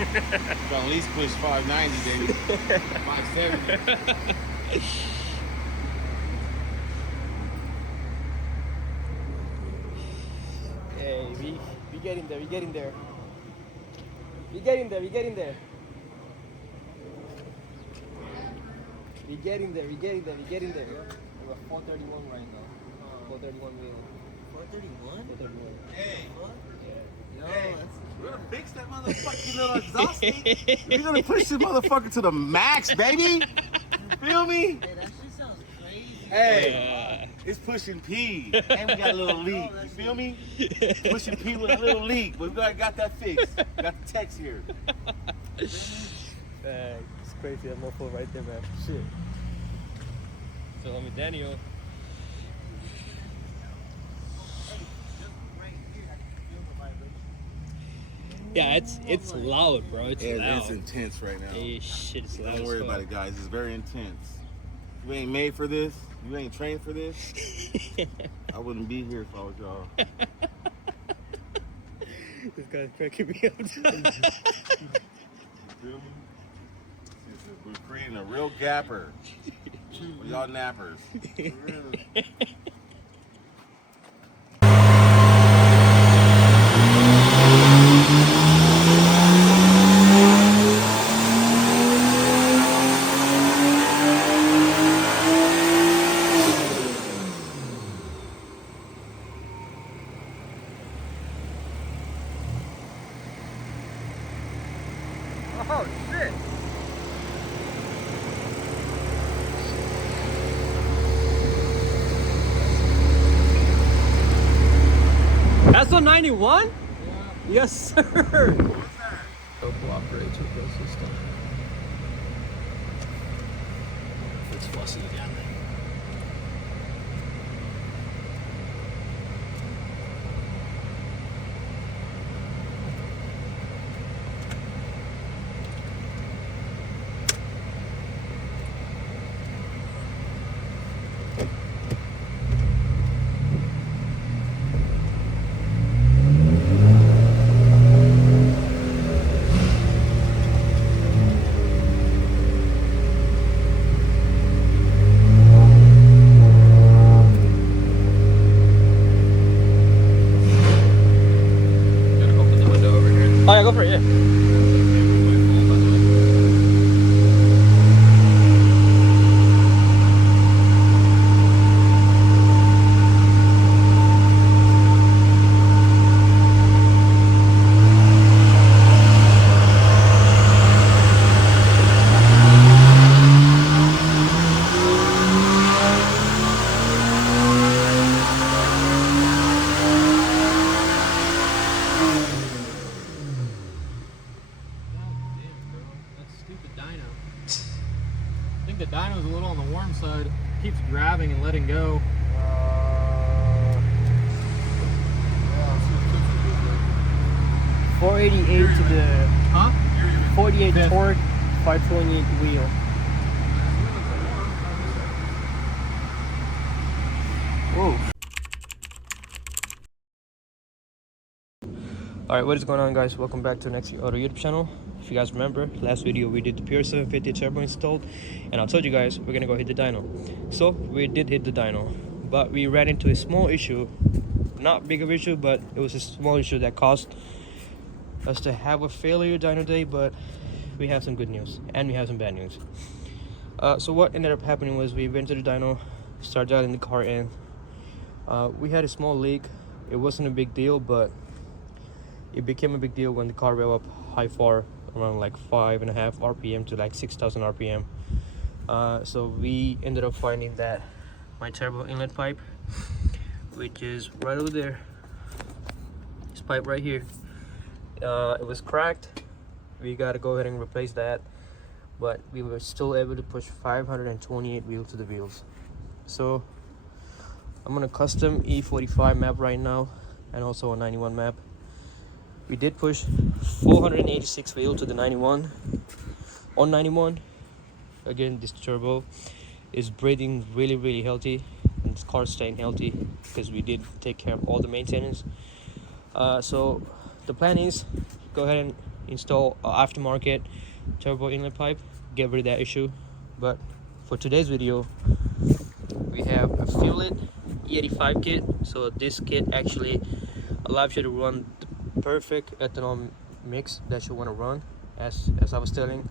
So at least push 590, baby. 570. Hey, we getting there, we getting there. We getting there, we getting there. We getting there, we getting there, we getting there. We're 431 right now. 431 wheel. 431? 431. Hey. What? Yeah. Yo, Hey, that's... we're gonna fix that motherfucking little exhaust thing. We're gonna push this motherfucker to the max, baby. You feel me? Hey, that shit sounds crazy. Hey, it's pushing P, and we got a little leak. You feel me? Pushing P with a little leak, but we got that fixed. Got the text here. Man, it's crazy, that motherfucker right there, man. Shit. So, let me, Daniel. Yeah, it's loud, bro. It's loud. It's intense right now. Hey, shit, it's loud. Don't worry about it, guys. It's very intense. You ain't made for this. You ain't trained for this. I wouldn't be here if I was y'all. This guy's cracking me up. You feel me? We're creating a real gapper. For y'all nappers. Oh, shit. That's a 91? Yeah. Yes, sir. So cooperate with the system. It's fussy again. Oh yeah, go for it, yeah. I think the dyno's a little on the warm side. It keeps grabbing and letting go. 488 to the 48 torque, 528 wheel. Whoa. Alright, what is going on, guys? Welcome back to the Next Auto YouTube channel. If you guys remember, last video we did the Pure 750 turbo installed, and I told you guys we're gonna go hit the dyno. So we did hit the dyno, but we ran into a small issue. Not big of issue, but it was a small issue that caused us to have a failure dyno day. But we have some good news and we have some bad news. So what ended up happening was we went to the dyno, started out in the car, and we had a small leak. It wasn't a big deal, but it became a big deal when the car revved up high far, around like 5.5 RPM to like 6,000 RPM. So we ended up finding that my turbo inlet pipe, which is right over there, this pipe right here, it was cracked. We got to go ahead and replace that, but we were still able to push 528 wheels to the wheels. So I'm gonna custom E45 map right now, and also a 91 map. We did push 486 wheel to the 91. On 91, again, this turbo is breathing really healthy, and this car's staying healthy because we did take care of all the maintenance. So the plan is go ahead and install aftermarket turbo inlet pipe, get rid of that issue. But for today's video, we have a Fuel It E85 kit. So this kit actually allows you to run the perfect ethanol mix that you want to run. As I was telling,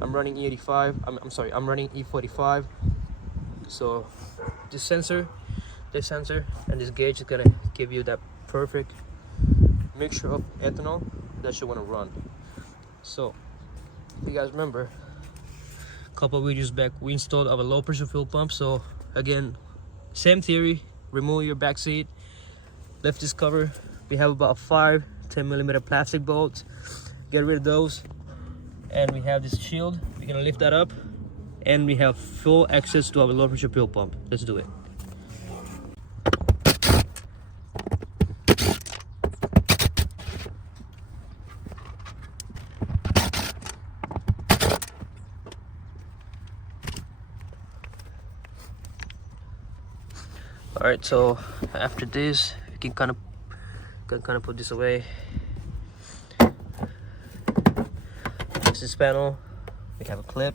I'm running E85. I'm running E45. So this sensor, and this gauge is gonna give you that perfect mixture of ethanol that you want to run. So if you guys remember, a couple of videos back we installed our low pressure fuel pump. So again, same theory, remove your back seat, lift this cover. We have about 5-10 millimeter plastic bolts, get rid of those, and we have this shield. We're gonna lift that up, and we have full access to our low pressure fuel pump. Let's do it. All right, so after this, you can kind of put this away. This panel, we have a clip.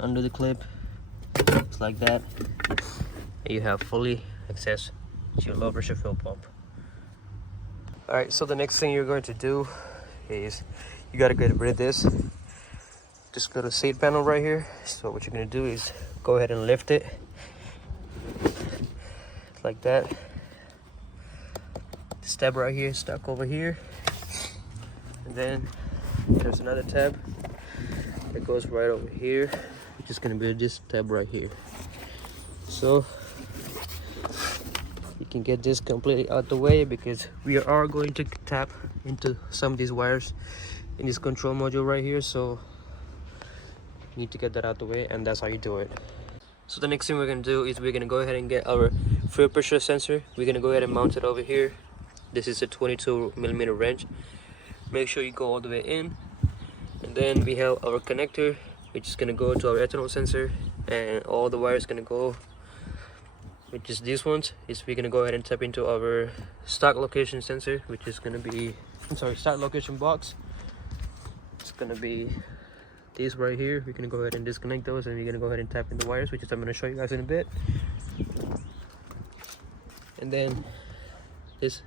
Under the clip, it's like that. And you have fully access to your low pressure fuel pump. All right, so the next thing you're going to do is you got to get rid of this. Just got a seat panel right here. So what you're going to do is go ahead and lift it like that. This tab right here is stuck over here, and then there's another tab that goes right over here, which is going to be this tab right here. So you can get this completely out the way, because we are going to tap into some of these wires in this control module right here. So you need to get that out the way, and that's how you do it. So the next thing we're going to do is we're going to go ahead and get our fuel pressure sensor. We're going to go ahead and mount it over here. This is a 22 millimeter wrench. Make sure you go all the way in, and then we have our connector, which is going to go to our ethanol sensor, and all the wires going to go, which is these ones, is we're going to go ahead and tap into our stock location sensor, which is going to be, stock location box. It's going to be these right here. We're going to go ahead and disconnect those, and we're going to go ahead and tap in the wires, which is I'm going to show you guys in a bit. And then this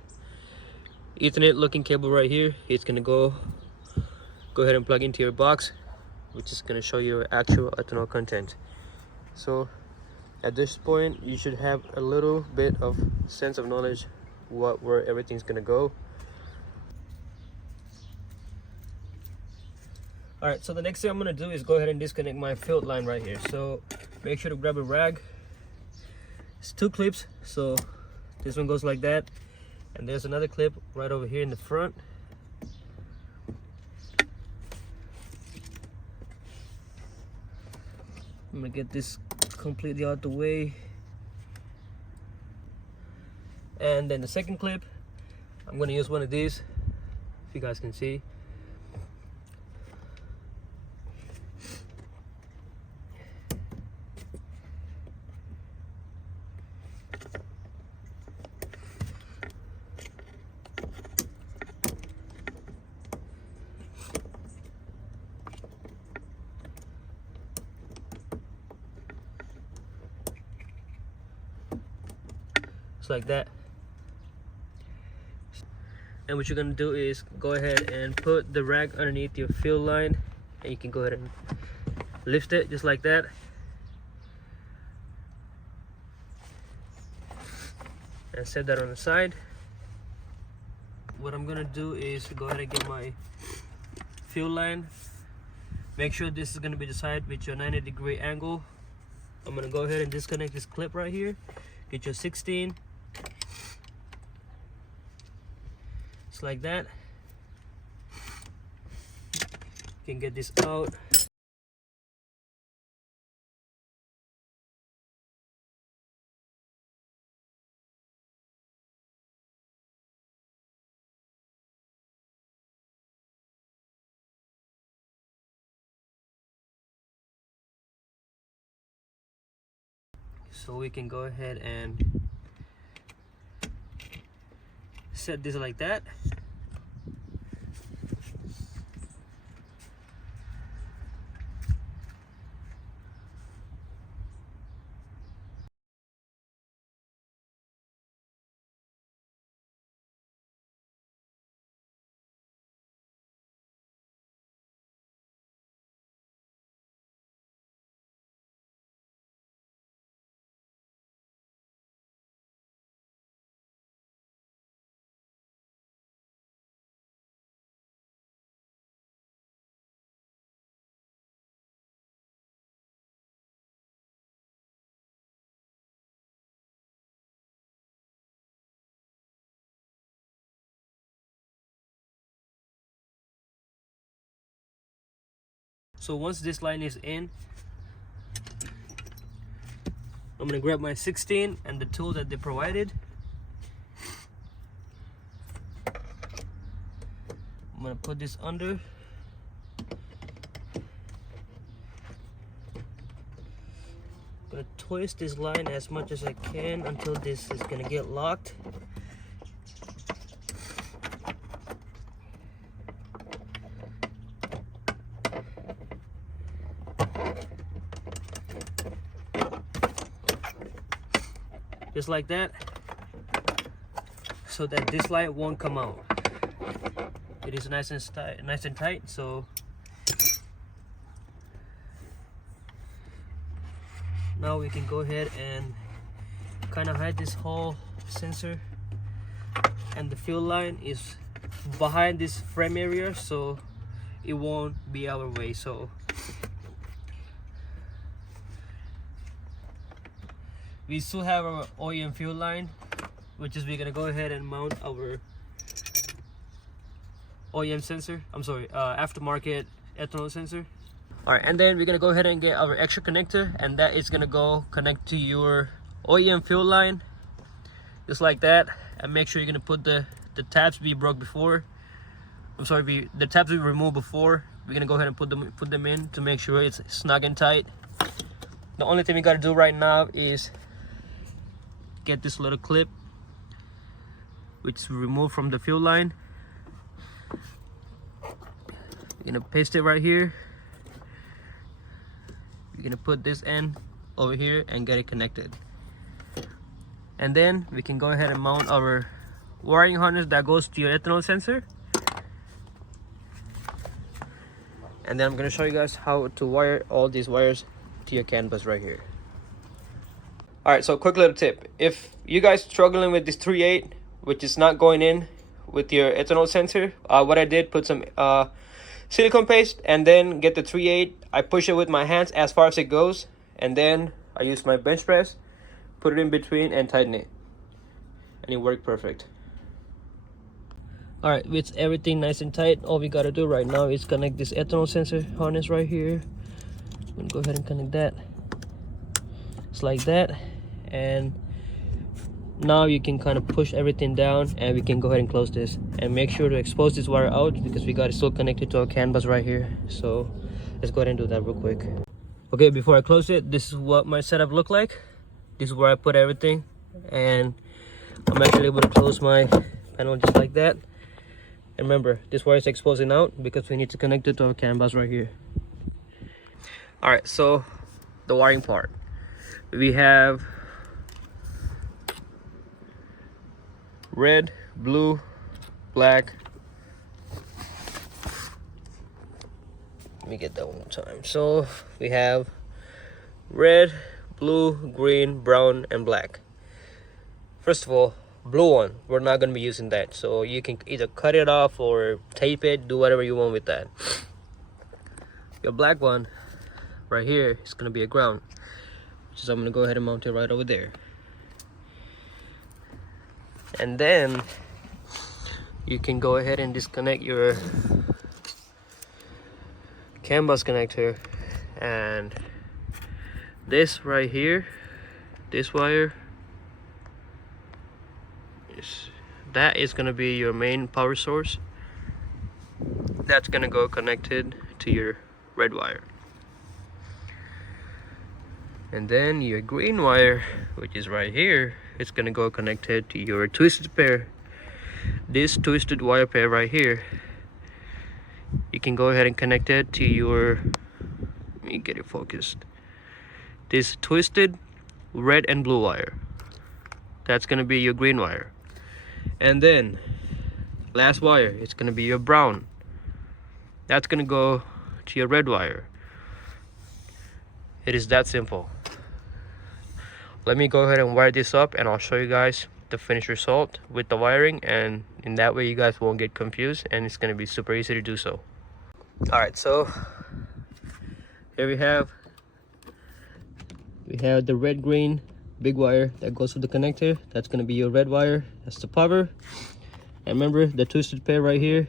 Ethernet looking cable right here, it's going to go ahead and plug into your box, which is going to show your actual ethanol content. So at this point you should have a little bit of sense of knowledge where everything's going to go. All right, so the next thing I'm going to do is go ahead and disconnect my field line right here. So make sure to grab a rag. It's 2 clips, so this one goes like that, and there's another clip right over here in the front. I'm gonna get this completely out the way. And then the second clip, I'm gonna use one of these, if you guys can see. Just like that. And what you're gonna do is go ahead and put the rag underneath your fuel line, and you can go ahead and lift it just like that. And set that on the side. What I'm gonna do is go ahead and get my fuel line. Make sure this is gonna be the side with your 90-degree angle. I'm gonna go ahead and disconnect this clip right here. Get your 16. Just like that. You can get this out. So we can go ahead and set this like that. So once this line is in, I'm gonna grab my 16 and the tool that they provided. I'm gonna put this under. I'm gonna twist this line as much as I can until this is gonna get locked. Just like that, so that this light won't come out. It is nice and tight. So now we can go ahead and kind of hide this whole sensor, and the fuel line is behind this frame area, so it won't be our way. So we still have our OEM fuel line, which is we're gonna go ahead and mount our OEM sensor. I'm sorry, aftermarket ethanol sensor. All right, and then we're gonna go ahead and get our extra connector, and that is gonna go connect to your OEM fuel line, just like that. And make sure you're gonna put the tabs be broke before. I'm sorry, the tabs be removed before. We're gonna go ahead and put them in to make sure it's snug and tight. The only thing we gotta do right now is get this little clip, which is removed from the fuel line. You're gonna paste it right here. You're gonna put this end over here and get it connected. And then we can go ahead and mount our wiring harness that goes to your ethanol sensor. And then I'm gonna show you guys how to wire all these wires to your CAN bus right here. All right, so quick little tip. If you guys struggling with this 3/8, which is not going in with your ethanol sensor, what I did, put some silicone paste and then get the 3/8. I push it with my hands as far as it goes, and then I use my bench press, put it in between and tighten it, and it worked perfect. All right, with everything nice and tight, all we gotta do right now is connect this ethanol sensor harness right here. I'm gonna go ahead and connect that, just like that. And now you can kind of push everything down, and we can go ahead and close this, and make sure to expose this wire out because we got it still connected to our CAN bus right here. So let's go ahead and do that real quick. Okay, before I close it, this is what my setup looked like. This is where I put everything, and I'm actually able to close my panel just like that. And remember, this wire is exposing out because we need to connect it to our CAN bus right here. All right, so the wiring part, we have red, blue, black. Let me get that one more time. So we have red, blue, green, brown, and black. First of all, blue one, we're not going to be using that, so you can either cut it off or tape it, do whatever you want with that. Your black one right here is going to be a ground, which is I'm going to go ahead and mount it right over there. And then you can go ahead and disconnect your CAN bus connector, and this right here, this wire, that is going to be your main power source. That's going to go connected to your red wire. And then your green wire, which is right here, it's going to go connected to your twisted pair. This twisted wire pair right here, you can go ahead and connect it to your, let me get it focused, this twisted red and blue wire. That's going to be your green wire. And then last wire, it's going to be your brown. That's going to go to your red wire. It is that simple. Let me go ahead and wire this up, and I'll show you guys the finished result with the wiring, and in that way you guys won't get confused, and it's going to be super easy to do so. All right, so here we have the red green big wire that goes with the connector. That's going to be your red wire. That's the power. And remember the twisted pair right here,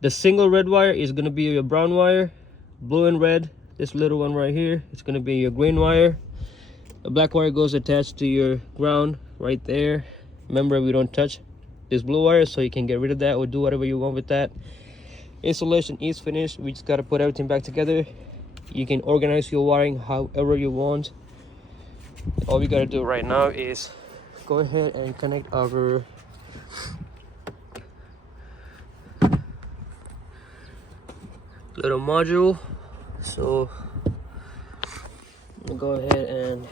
The single red wire is gonna be your brown wire. Blue and red, this little one right here, it's gonna be your green wire. The black wire goes attached to your ground right there. Remember, we don't touch this blue wire, so you can get rid of that or do whatever you want with that. Installation is finished. We just gotta put everything back together. You can organize your wiring however you want. All we gotta do right now is go ahead and connect our little module. So I'm gonna go ahead and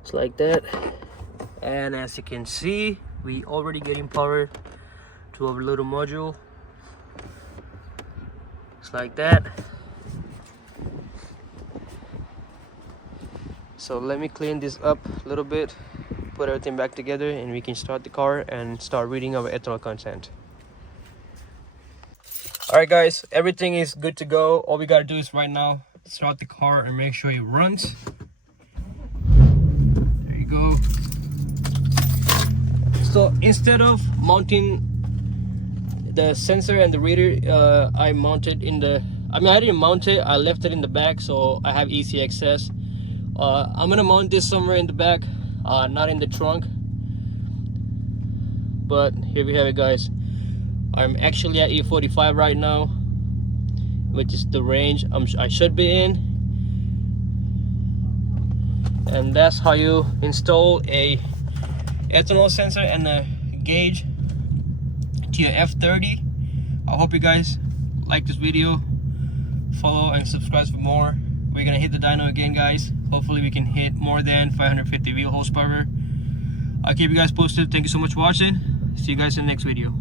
it's like that. And as you can see, we already getting power to our little module. It's like that. So let me clean this up a little bit, put everything back together, and we can start the car and start reading our ethanol content. Alright guys, everything is good to go. All we gotta do is right now start the car and make sure it runs. There you go. So instead of mounting the sensor and the reader, I mounted in the, I didn't mount it, I left it in the back so I have easy access. I'm gonna mount this somewhere in the back, not in the trunk. But here we have it guys. I'm actually at E45 right now, which is the range I should be in. And that's how you install a ethanol sensor and a gauge to your F30. I hope you guys like this video. Follow and subscribe for more. We're gonna hit the dyno again guys. Hopefully we can hit more than 550 wheel horsepower. I'll keep you guys posted. Thank you so much for watching. See you guys in the next video.